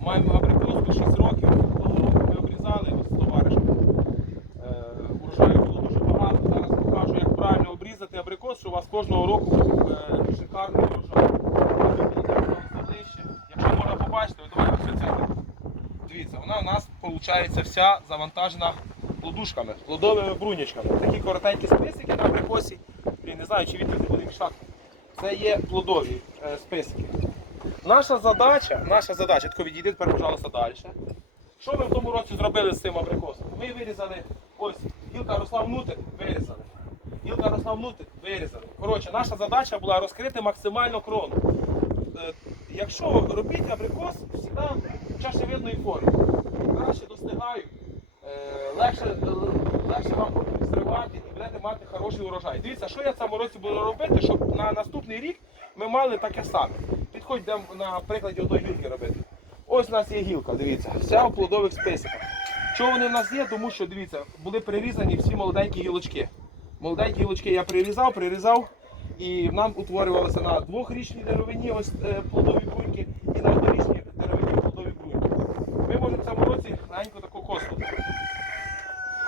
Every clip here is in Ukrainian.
Маємо абрикоску 6 років. Ми обрізали з товаришем. Е, Урожаю було дуже багато. Зараз покажу, як правильно обрізати абрикос, щоб у вас кожного року е, шикарний урожай. Якщо можна побачити, ви давайте все це. Дивіться, вона у нас виходить вся завантажена плодушками, плодовими брунячками. Такі коротенькі списики на абрикосі. Не знаю, чи не буде мішати. Це є плодові е, списики. Наша задача, наша задача, тако відійди тепер, пожалуйста, далі. Що ми в тому році зробили з цим абрикосом? Ми вирізали, ось, гілка росла внутрь, вирізали. Гілка росла внутрь, вирізали. Коротше, наша задача була розкрити максимально крону. Е, Якщо робіть абрикос, завжди чашевидної форми. Краще достигають, е, легше, е, легше вам зривати і будете мати хороший урожай. Дивіться, що я в цьому році буду робити, щоб на наступний рік ми мали таке саме. Підходь йдемо на прикладі одної гілки робити. Ось у нас є гілка, дивіться, вся у плодових списиках. Чого вони в нас є? Тому що дивіться, були прирізані всі молоденькі гілочки. Молоденькі гілочки я прирізав, прирізав, і нам утворювалося на двохрічній деревині ось е, плодові бруньки і на однорічній деревині плодові бруньки. Ми можемо в цьому році легенько таку коснути.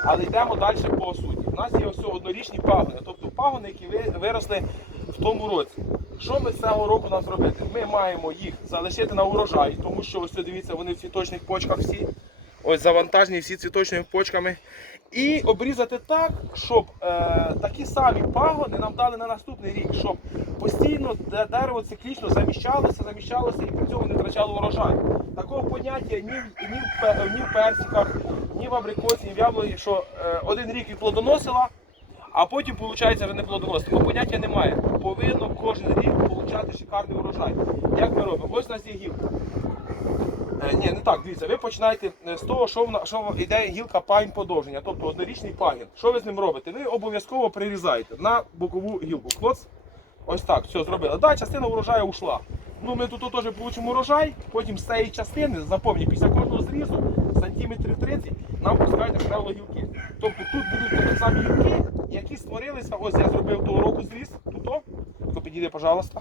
Але йдемо далі по суті. У нас є ось однорічні пагони, тобто пагони, які виросли в тому році. Що ми з цього року нам зробити? Ми маємо їх залишити на урожай, тому що ось дивіться, вони в цвіточних почках всі. Ось завантажені всі цвіточними почками. І обрізати так, щоб е, такі самі пагони нам дали на наступний рік, щоб постійно де- дерево циклічно заміщалося, заміщалося і при цьому не втрачало урожай. Такого поняття ні, ні, в, ні в персиках, ні в абрикосі, ні в яблуні, що е, один рік і плодоносила, а потім, виходить, вже не плодоносить. Такого поняття немає. Повинно кожен рік отримати шикарний урожай. Як ми робимо? Ось у нас є гілка. Е, ні, не так, дивіться, ви починаєте е, з того, що, що йде гілка пагін подовження, тобто однорічний пагін. Що ви з ним робите? Ви обов'язково прирізаєте на бокову гілку. Клоц. Ось так, все зробили. Да, частина урожаю ушла. Ну, ми тут теж получимо урожай, потім з цієї частини, запомні, після кожного зрізу, сантиметрів 30, нам пускають окремо гілки. Тобто тут будуть такі самі гілки, які створилися. Ось я зробив того року зріз. Тут, о, Тільки підійди, пожалуйста.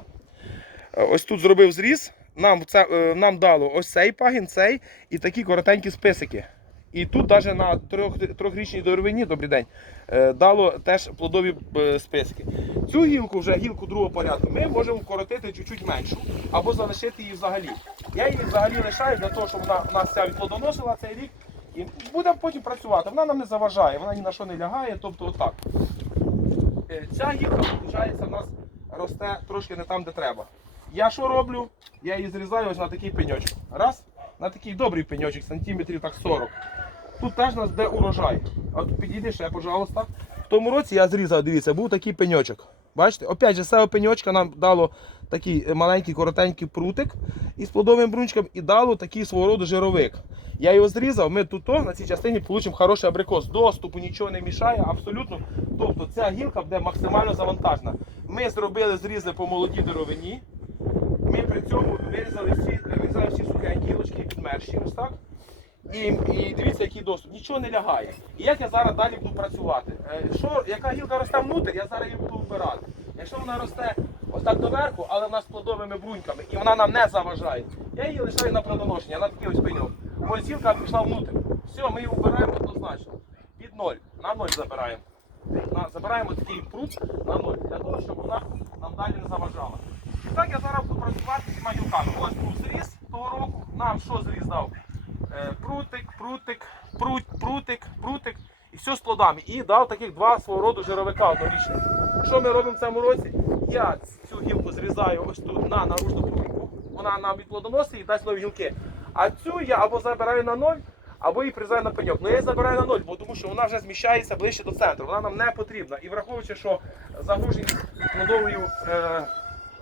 Е, Ось тут зробив зріз. Нам, це, нам дало ось цей пагін, цей і такі коротенькі списики. І тут навіть на трьох, трьохрічній деревині, добрий день, е, дало теж плодові е, списки. Цю гілку, вже гілку другого порядку, ми можемо вкоротити чуть-чуть меншу або залишити її взагалі. Я її взагалі лишаю для того, щоб вона у нас ця відплодоносила цей рік і буде потім працювати. Вона нам не заважає, вона ні на що не лягає, тобто отак. Е, Ця гілка, виходить, у нас росте трошки не там, де треба. Я що роблю? Я її зрізаю ось на такий пеньочок. Раз, на такий добрий пеньочок, сантиметрів так 40. Тут теж у нас де урожай. От підійди ще, пожалуйста. В тому році я зрізав, дивіться, був такий пеньочок. Бачите? Опять же, цього пеньочка нам дало такий е, маленький коротенький прутик із плодовим брунчиком і дало такий свого роду жировик. Я його зрізав, ми тут на цій частині отримаємо хороший абрикос. Доступу нічого не мішає, абсолютно. Тобто ця гілка буде максимально завантажена. Ми зробили зрізи по молодій деревині. Ми при цьому вирізали всі, вирізали всі сухенькі гілочки підмерші, ось так. І, і дивіться, який доступ. Нічого не лягає. І як я зараз далі буду працювати? Е, Що, яка гілка росте внутрі, я зараз її буду вбирати. Якщо вона росте ось так доверху, але в нас з плодовими бруньками, і вона нам не заважає, я її лишаю на плодоношення, на такий ось пеньок. Ось гілка пішла внутрі. Все, ми її вбираємо однозначно. Під ноль. На ноль забираємо. На, забираємо такий прут на ноль, для того, щоб вона нам далі не заважала. І так я зараз буду працювати з цими гілками. Ось був зріз того року. Нам що зріз дав? Е, прутик, прутик, прут, прутик, прутик. І все з плодами. І дав таких два свого роду жировика однорічних. Що ми робимо в цьому році? Я цю гілку зрізаю ось тут на наружну прутку. Вона нам відплодоносить і дасть нові гілки. А цю я або забираю на ноль, або її призаю на пеньок. Ну я її забираю на ноль, бо тому що вона вже зміщається ближче до центру. Вона нам не потрібна. І враховуючи, що загруженість плодовою е,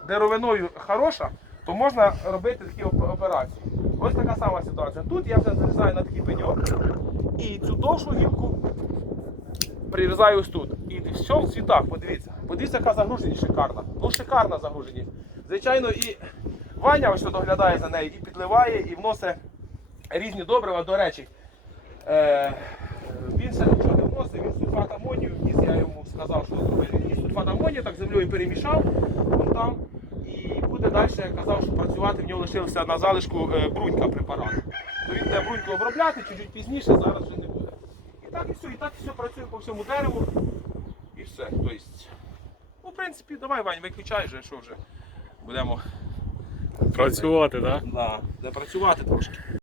деревиною хороша, то можна робити такі операції. Ось така сама ситуація. Тут я вже зрізаю на такий пеньок і цю довшу гілку прирізаю ось тут. І все в цвітах, подивіться. Подивіться, яка загруженість шикарна. Ну, шикарна загруженість. Звичайно, і Ваня ось доглядає за нею, і підливає, і вносить різні добрива. До речі, е, він ще нічого не вносить. він сульфат амонію, вніс, я йому сказав, що зробити. Він сульфат амонію, так землею перемішав вон там. І буде далі, я казав, що працювати, в нього лишився на залишку е, брунька препарат. То він буде бруньку обробляти, чуть-чуть пізніше, зараз вже не буде. І так і все, і так все працює по всьому дереву. І все. Тобто, ну, в принципі, давай, Вань, виключай вже, що вже. Будемо Працювати, так? да, працювати трошки.